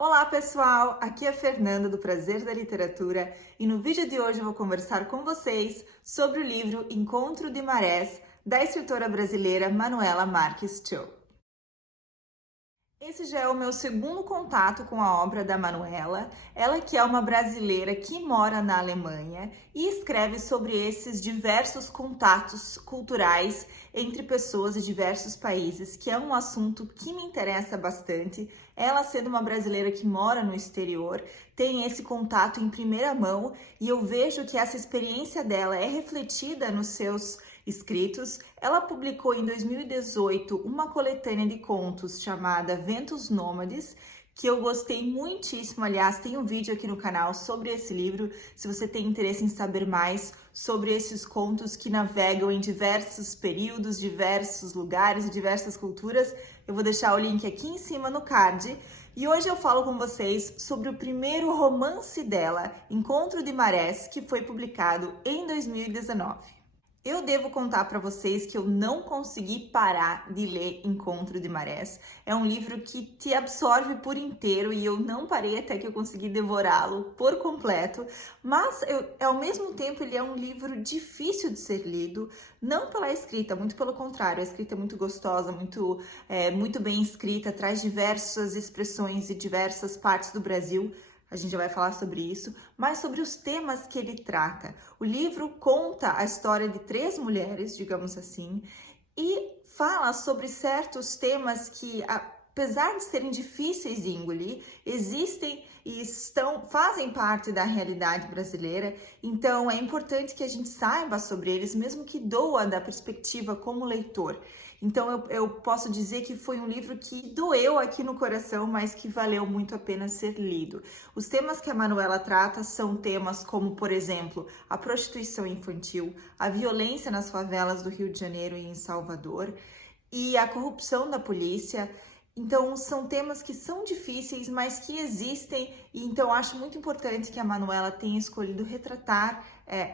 Olá pessoal, aqui é a Fernanda do Prazer da Literatura e no vídeo de hoje eu vou conversar com vocês sobre o livro Encontro de Marés, da escritora brasileira Manuela Marques Cho. Esse já é o meu segundo contato com a obra da Manuela, ela que é uma brasileira que mora na Alemanha e escreve sobre esses diversos contatos culturais entre pessoas de diversos países, que é um assunto que me interessa bastante. Ela, sendo uma brasileira que mora no exterior, tem esse contato em primeira mão e eu vejo que essa experiência dela é refletida nos seus escritos. Ela publicou em 2018 uma coletânea de contos chamada Ventos Nômades, que eu gostei muitíssimo. Aliás, tem um vídeo aqui no canal sobre esse livro, se você tem interesse em saber mais sobre esses contos que navegam em diversos períodos, diversos lugares e diversas culturas. Eu vou deixar o link aqui em cima no card. E hoje eu falo com vocês sobre o primeiro romance dela, Encontro de Marés, que foi publicado em 2019. Eu devo contar para vocês que eu não consegui parar de ler Encontro de Marés. É um livro que te absorve por inteiro e eu não parei até que eu consegui devorá-lo por completo. Mas, ao mesmo tempo, ele é um livro difícil de ser lido, não pela escrita, muito pelo contrário. A escrita é muito gostosa, muito bem escrita, traz diversas expressões de diversas partes do Brasil. A gente já vai falar sobre isso, mas sobre os temas que ele trata. O livro conta a história de 3 mulheres, digamos assim, e fala sobre certos temas que, apesar de serem difíceis de engolir, existem e fazem parte da realidade brasileira. Então é importante que a gente saiba sobre eles, mesmo que doa da perspectiva como leitor. Então eu posso dizer que foi um livro que doeu aqui no coração, mas que valeu muito a pena ser lido. Os temas que a Manuela trata são temas como, por exemplo, a prostituição infantil, a violência nas favelas do Rio de Janeiro e em Salvador, e a corrupção da polícia. Então, são temas que são difíceis, mas que existem, e então acho muito importante que a Manuela tenha escolhido retratar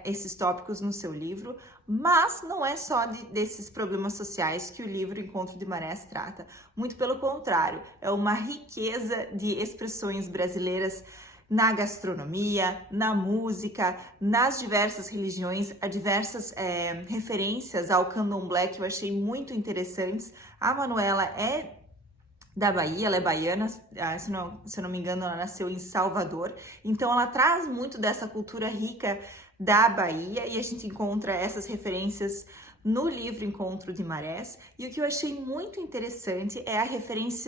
esses tópicos no seu livro, mas não é só desses problemas sociais que o livro Encontro de Marés trata. Muito pelo contrário, é uma riqueza de expressões brasileiras na gastronomia, na música, nas diversas religiões, há diversas referências ao candomblé que eu achei muito interessantes. A Manuela é da Bahia, ela é baiana, se eu não me engano, ela nasceu em Salvador, então ela traz muito dessa cultura rica da Bahia e a gente encontra essas referências no livro Encontro de Marés. E o que eu achei muito interessante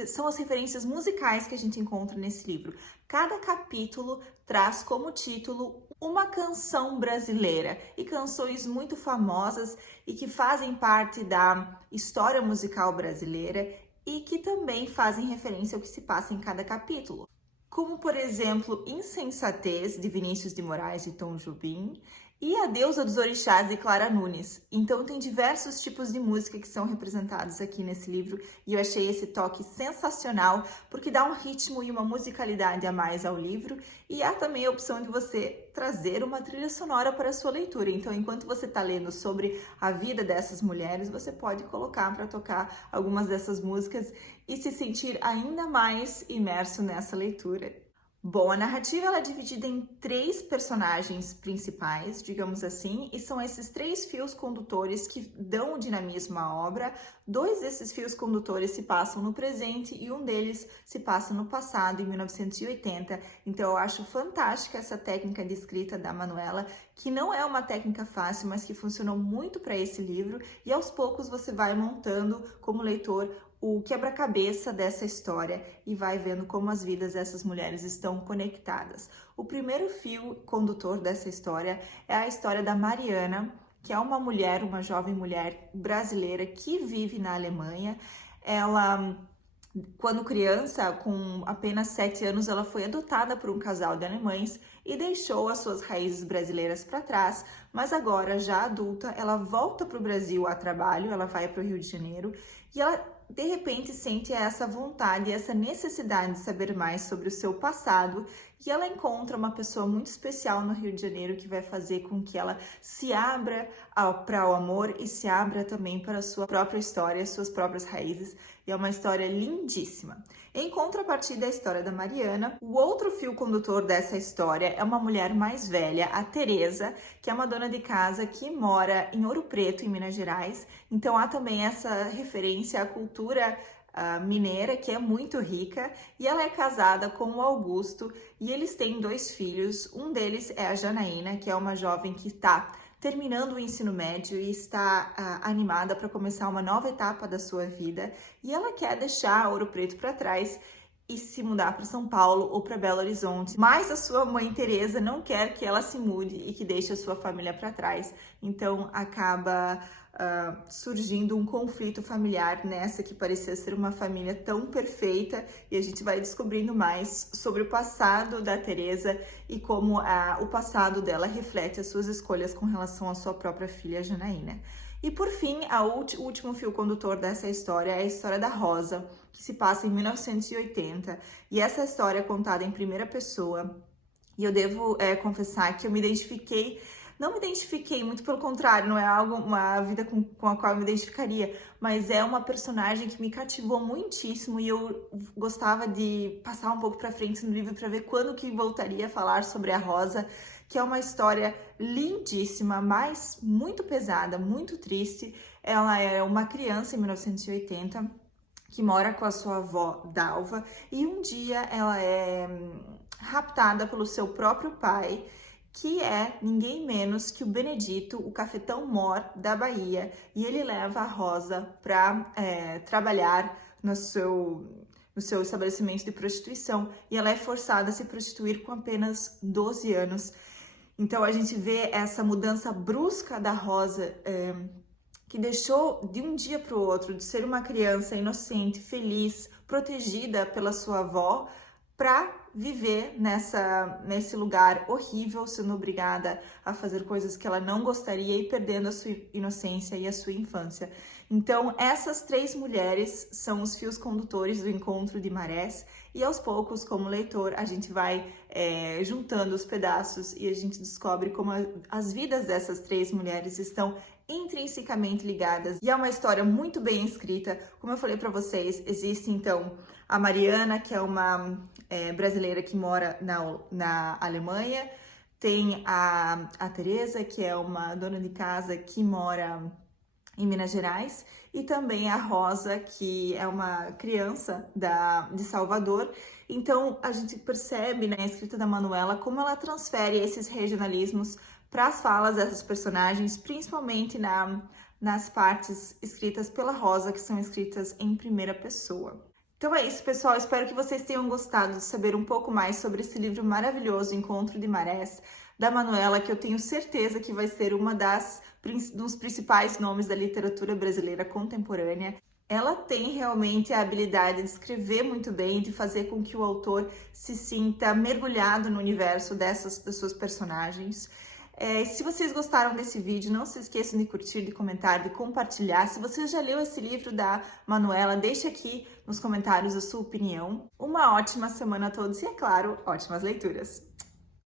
são as referências musicais que a gente encontra nesse livro. Cada capítulo traz como título uma canção brasileira e canções muito famosas e que fazem parte da história musical brasileira e que também fazem referência ao que se passa em cada capítulo, como, por exemplo, Insensatez, de Vinícius de Moraes e Tom Jobim, e A Deusa dos Orixás, de Clara Nunes. Então tem diversos tipos de música que são representados aqui nesse livro e eu achei esse toque sensacional, porque dá um ritmo e uma musicalidade a mais ao livro, e há também a opção de você trazer uma trilha sonora para a sua leitura. Então, enquanto você está lendo sobre a vida dessas mulheres, você pode colocar para tocar algumas dessas músicas e se sentir ainda mais imerso nessa leitura. Bom, a narrativa ela é dividida em 3 personagens principais, digamos assim, e são esses 3 fios condutores que dão o dinamismo à obra. 2 desses fios condutores se passam no presente e um deles se passa no passado, em 1980. Então eu acho fantástica essa técnica de escrita da Manuela, que não é uma técnica fácil, mas que funcionou muito para esse livro, e aos poucos você vai montando como leitor o quebra-cabeça dessa história e vai vendo como as vidas dessas mulheres estão conectadas. O primeiro fio condutor dessa história é a história da Mariana, que é uma jovem mulher brasileira que vive na Alemanha. Ela, quando criança, com apenas 7 anos, ela foi adotada por um casal de alemães e deixou as suas raízes brasileiras para trás, mas agora, já adulta, ela volta para o Brasil a trabalho, ela vai para o Rio de Janeiro e ela de repente sente essa vontade, essa necessidade de saber mais sobre o seu passado e ela encontra uma pessoa muito especial no Rio de Janeiro que vai fazer com que ela se abra para o amor e se abra também para a sua própria história, suas próprias raízes. E é uma história lindíssima. Em contrapartida à história da Mariana, o outro fio condutor dessa história é uma mulher mais velha, a Teresa, que é uma dona de casa que mora em Ouro Preto, em Minas Gerais. Então há também essa referência à cultura mineira, que é muito rica, e ela é casada com o Augusto, e eles têm 2 filhos. Um deles é a Janaína, que é uma jovem que está terminando o ensino médio e está animada para começar uma nova etapa da sua vida, e ela quer deixar Ouro Preto para trás e se mudar para São Paulo ou para Belo Horizonte. Mas a sua mãe Teresa não quer que ela se mude e que deixe a sua família para trás. Então acaba surgindo um conflito familiar nessa que parecia ser uma família tão perfeita, e a gente vai descobrindo mais sobre o passado da Teresa e como o passado dela reflete as suas escolhas com relação à sua própria filha Janaína. E por fim, o último fio condutor dessa história é a história da Rosa, que se passa em 1980, e essa história é contada em primeira pessoa, e eu devo confessar que eu não me identifiquei, muito pelo contrário, não é uma vida com a qual eu me identificaria, mas é uma personagem que me cativou muitíssimo, e eu gostava de passar um pouco para frente no livro para ver quando que voltaria a falar sobre a Rosa, que é uma história lindíssima, mas muito pesada, muito triste. Ela é uma criança em 1980 que mora com a sua avó Dalva, e um dia ela é raptada pelo seu próprio pai, que é ninguém menos que o Benedito, o cafetão mor da Bahia, e ele leva a Rosa para trabalhar no seu estabelecimento de prostituição, e ela é forçada a se prostituir com apenas 12 anos. Então a gente vê essa mudança brusca da Rosa, que deixou de um dia para o outro de ser uma criança inocente, feliz, protegida pela sua avó, para viver nesse lugar horrível, sendo obrigada a fazer coisas que ela não gostaria e perdendo a sua inocência e a sua infância. Então, essas 3 mulheres são os fios condutores do encontro de Marés, e aos poucos, como leitor, a gente vai juntando os pedaços e a gente descobre como as vidas dessas 3 mulheres estão intrinsecamente ligadas, e é uma história muito bem escrita. Como eu falei para vocês, existe então a Mariana, que é uma brasileira que mora na Alemanha, tem a Teresa, que é uma dona de casa que mora em Minas Gerais, e também a Rosa, que é uma criança de Salvador. Então a gente percebe na escrita da Manuela como ela transfere esses regionalismos para as falas dessas personagens, principalmente nas partes escritas pela Rosa, que são escritas em primeira pessoa. Então é isso, pessoal. Espero que vocês tenham gostado de saber um pouco mais sobre esse livro maravilhoso, Encontro de Marés, da Manuela, que eu tenho certeza que vai ser uma dos principais nomes da literatura brasileira contemporânea. Ela tem realmente a habilidade de escrever muito bem, de fazer com que o autor se sinta mergulhado no universo das suas personagens. Se vocês gostaram desse vídeo, não se esqueçam de curtir, de comentar, de compartilhar. Se você já leu esse livro da Manuela, deixe aqui nos comentários a sua opinião. Uma ótima semana a todos e, é claro, ótimas leituras!